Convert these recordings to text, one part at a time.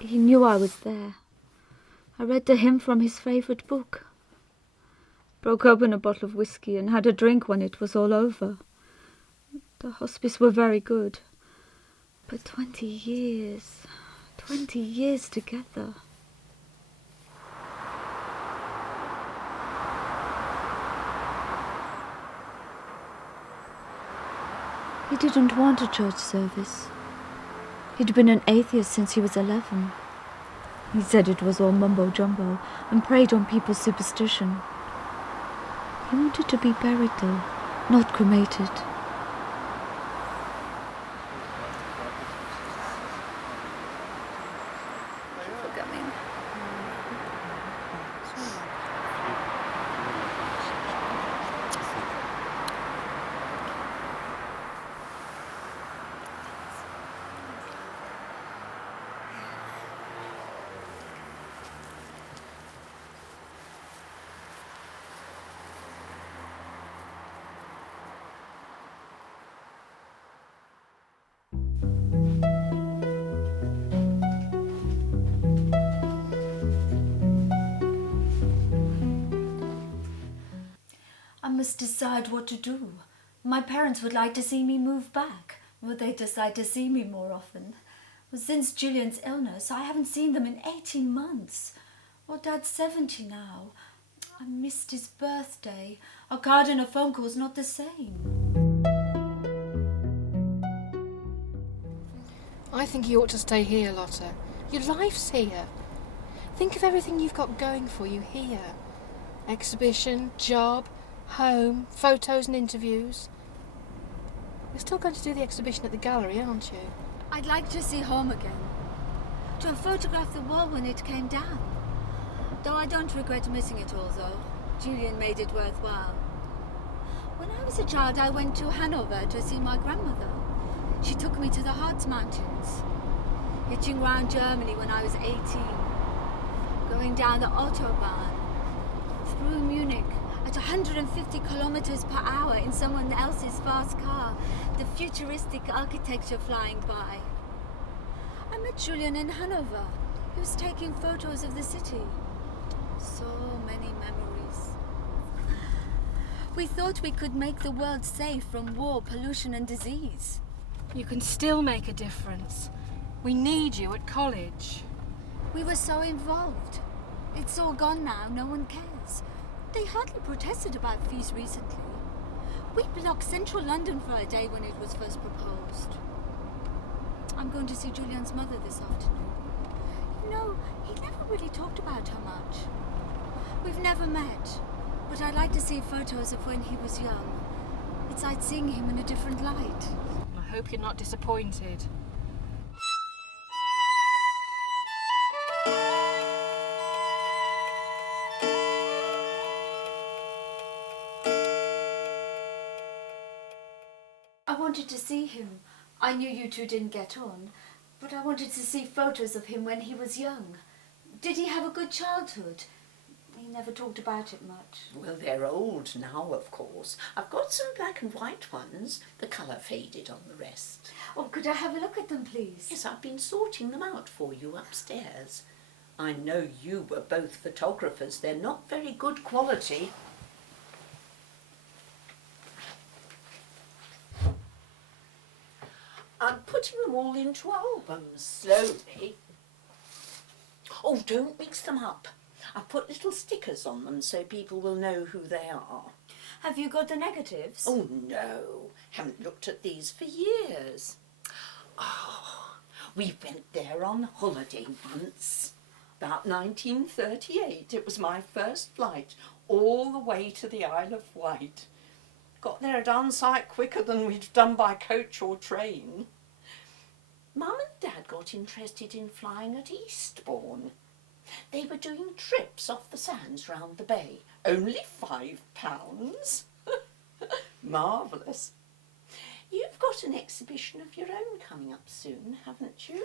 He knew I was there. I read to him from his favourite book. Broke open a bottle of whiskey and had a drink when it was all over. The hospice were very good. But 20 years together. He didn't want a church service. He'd been an atheist since he was 11. He said it was all mumbo-jumbo and preyed on people's superstition. He wanted to be buried, though, not cremated. I must decide what to do. My parents would like to see me move back. Would they decide to see me more often? Well, since Julian's illness, I haven't seen them in 18 months. Well, Dad's 70 now. I missed his birthday. A card and a phone call's not the same. I think you ought to stay here, Lotta. Your life's here. Think of everything you've got going for you here. Exhibition, job, home, photos and interviews. You're still going to do the exhibition at the gallery, aren't you? I'd like to see home again. To have photographed the wall when it came down. Though I don't regret missing it all, though. Julian made it worthwhile. When I was a child, I went to Hanover to see my grandmother. She took me to the Harz Mountains. Hitching round Germany when I was 18. Going down the Autobahn. Through Munich. At 150 kilometers per hour in someone else's fast car, the futuristic architecture flying by. I met Julian in Hanover. He was taking photos of the city. So many memories. We thought we could make the world safe from war, pollution and disease. You can still make a difference. We need you at college. We were so involved. It's all gone now, no one cares. They hardly protested about fees recently. We blocked central London for a day when it was first proposed. I'm going to see Julian's mother this afternoon. You know, he never really talked about her much. We've never met, but I'd like to see photos of when he was young. It's like seeing him in a different light. I hope you're not disappointed. I wanted to see him. I knew you two didn't get on, but I wanted to see photos of him when he was young. Did he have a good childhood? He never talked about it much. Well, they're old now, of course. I've got some black and white ones. The colour faded on the rest. Oh, could I have a look at them, please? Yes, I've been sorting them out for you upstairs. I know you were both photographers. They're not very good quality. I'm putting them all into albums slowly. Oh, don't mix them up. I've put little stickers on them so people will know who they are. Have you got the negatives? Oh, no. Haven't looked at these for years. Oh, we went there on holiday once. About 1938. It was my first flight all the way to the Isle of Wight. Got there a darn sight quicker than we'd done by coach or train. Mum and Dad got interested in flying at Eastbourne. They were doing trips off the sands round the bay. Only £5. Marvellous. You've got an exhibition of your own coming up soon, haven't you?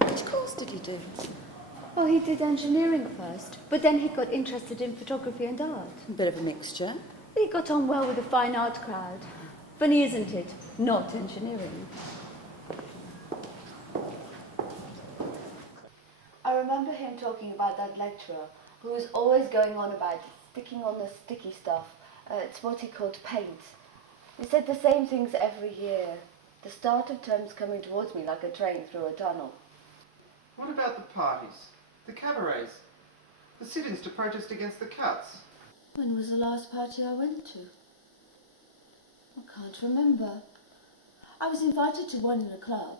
Which course did he do? Well, he did engineering first, but then he got interested in photography and art. A bit of a mixture. He got on well with the fine art crowd. Funny, isn't it? Not engineering. I remember him talking about that lecturer who was always going on about sticking on the sticky stuff. It's what he called paint. He said the same things every year. The start of term's coming towards me like a train through a tunnel. What about the parties? The cabarets? The sit-ins to protest against the cuts? When was the last party I went to? I can't remember. I was invited to one in a club.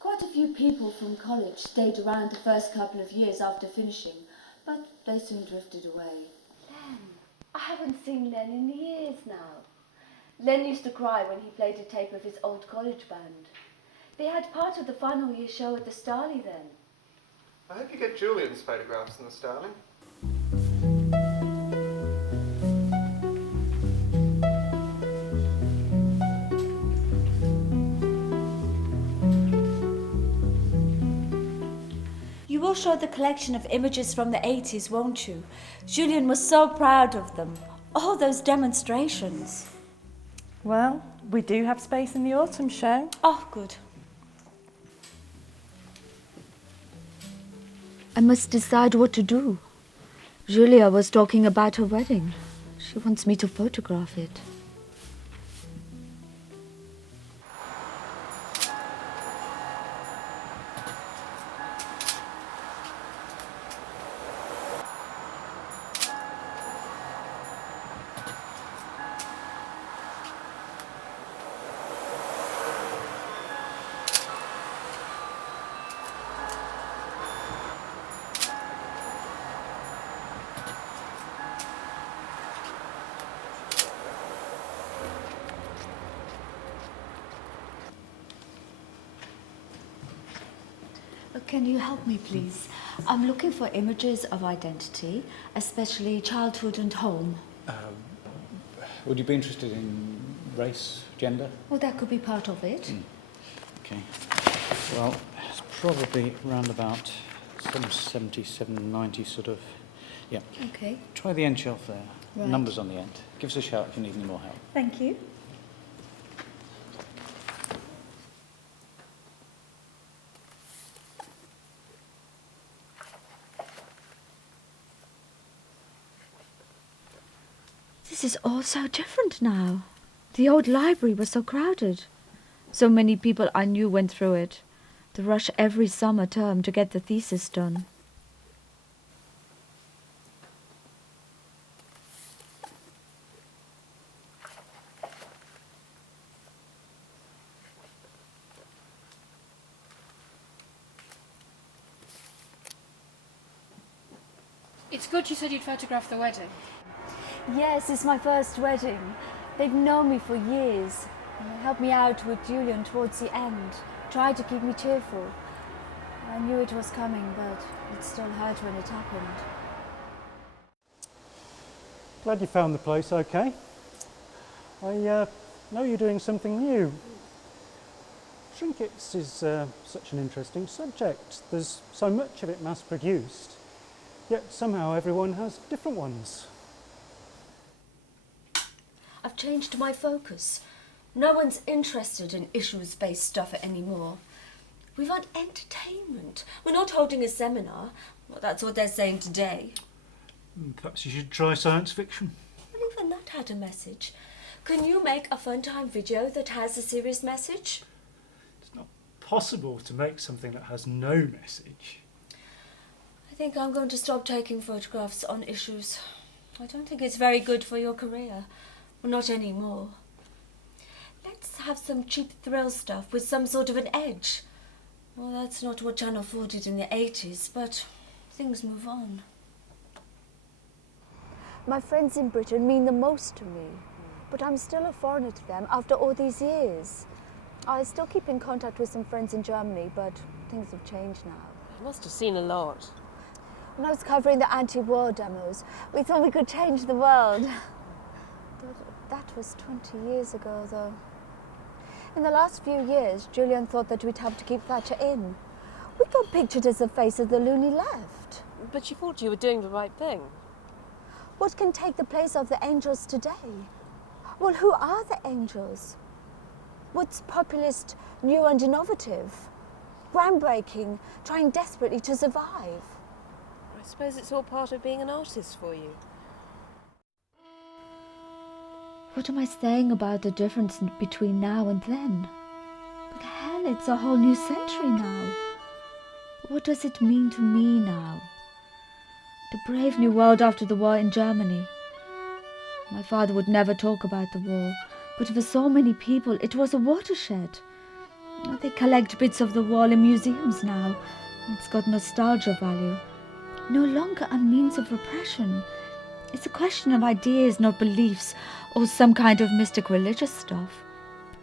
Quite a few people from college stayed around the first couple of years after finishing, but they soon drifted away. Len. I haven't seen Len in years now. Len used to cry when he played a tape of his old college band. They had part of the final year show at the Starley then. I hope you get Julian's photographs in the Starling. You will show the collection of images from the 80s, won't you? Julian was so proud of them. All those demonstrations. Well, we do have space in the autumn show. Oh, good. I must decide what to do. Julia was talking about her wedding. She wants me to photograph it. Can you help me, please? I'm looking for images of identity, especially childhood and home. Would you be interested in race, gender? Well, that could be part of it. Okay. Well, it's probably round about some 77, 90 sort of... Yeah. Okay. Try the end shelf there. Right. Numbers on the end. Give us a shout if you need any more help. Thank you. This is all so different now. The old library was so crowded. So many people I knew went through it. The rush every summer term to get the thesis done. It's good you said you'd photograph the wedding. Yes, it's my first wedding. They've known me for years. And they helped me out with Julian towards the end. Tried to keep me cheerful. I knew it was coming, but it still hurt when it happened. Glad you found the place okay. I know you're doing something new. Trinkets is such an interesting subject. There's so much of it mass-produced, yet somehow everyone has different ones. I've changed my focus. No one's interested in issues-based stuff anymore. We want entertainment. We're not holding a seminar. Well, that's what they're saying today. Perhaps you should try science fiction. Well, even that had a message. Can you make a fun-time video that has a serious message? It's not possible to make something that has no message. I think I'm going to stop taking photographs on issues. I don't think it's very good for your career. Well, not anymore. Let's have some cheap thrill stuff with some sort of an edge. Well, that's not what Channel 4 did in the 80s, but things move on. My friends in Britain mean the most to me, but I'm still a foreigner to them after all these years. I still keep in contact with some friends in Germany, but things have changed now. You must have seen a lot. When I was covering the anti-war demos, we thought we could change the world. That was 20 years ago, though. In the last few years, Julian thought that we'd have to keep Thatcher in. We got pictured as the face of the loony left. But you thought you were doing the right thing. What can take the place of the angels today? Well, who are the angels? What's populist, new and innovative? Groundbreaking, trying desperately to survive. I suppose it's all part of being an artist for you. What am I saying about the difference between now and then? But hell, it's a whole new century now. What does it mean to me now? The brave new world after the war in Germany. My father would never talk about the war, but for so many people it was a watershed. They collect bits of the wall in museums now. It's got nostalgia value. No longer a means of repression. It's a question of ideas, not beliefs, or some kind of mystic religious stuff.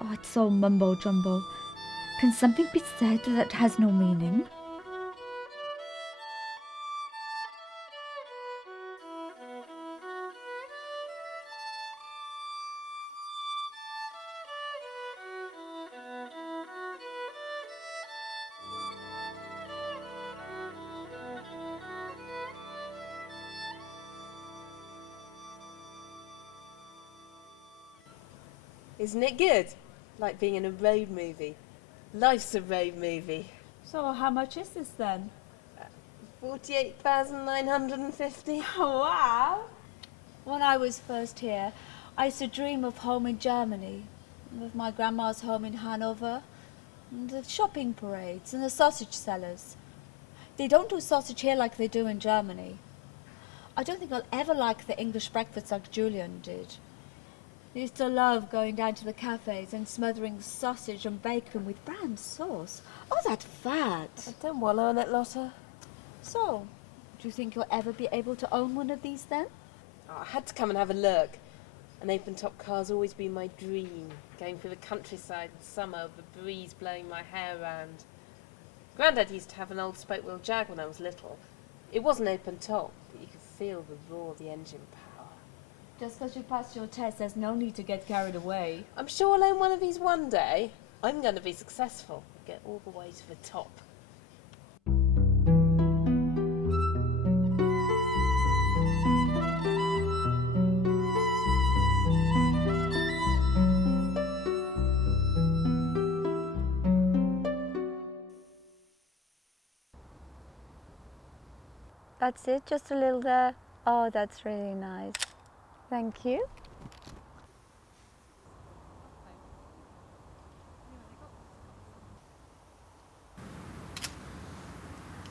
Oh, it's so mumbo-jumbo. Can something be said that has no meaning? Isn't it good? Like being in a road movie. Life's a road movie. So how much is this then? 48,950. Wow! When I was first here, I used to dream of home in Germany, of my grandma's home in Hanover, and the shopping parades and the sausage sellers. They don't do sausage here like they do in Germany. I don't think I'll ever like the English breakfast like Julian did. He used to love going down to the cafes and smothering sausage and bacon with brown sauce. Oh, that fat! Don't wallow in it, Lotta. So, do you think you'll ever be able to own one of these then? Oh, I had to come and have a look. An open-top car's always been my dream. Going through the countryside in summer with the breeze blowing my hair round. Grandad used to have an old spoke-wheel Jag when I was little. It wasn't open-top, but you could feel the roar of the engine power. Just because you passed your test, there's no need to get carried away. I'm sure I'll own one of these one day. I'm going to be successful. Get all the way to the top. That's it, just a little there. Oh, that's really nice. Thank you.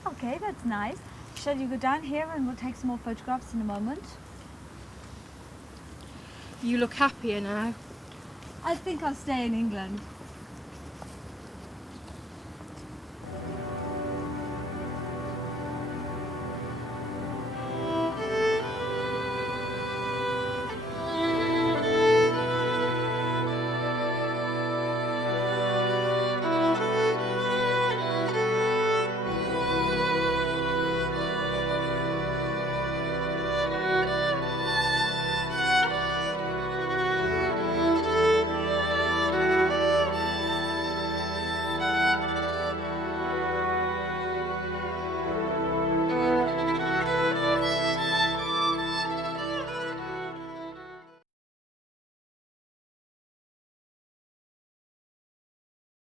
Okay, that's nice. Shall you go down here and we'll take some more photographs in a moment? You look happier now. I think I'll stay in England.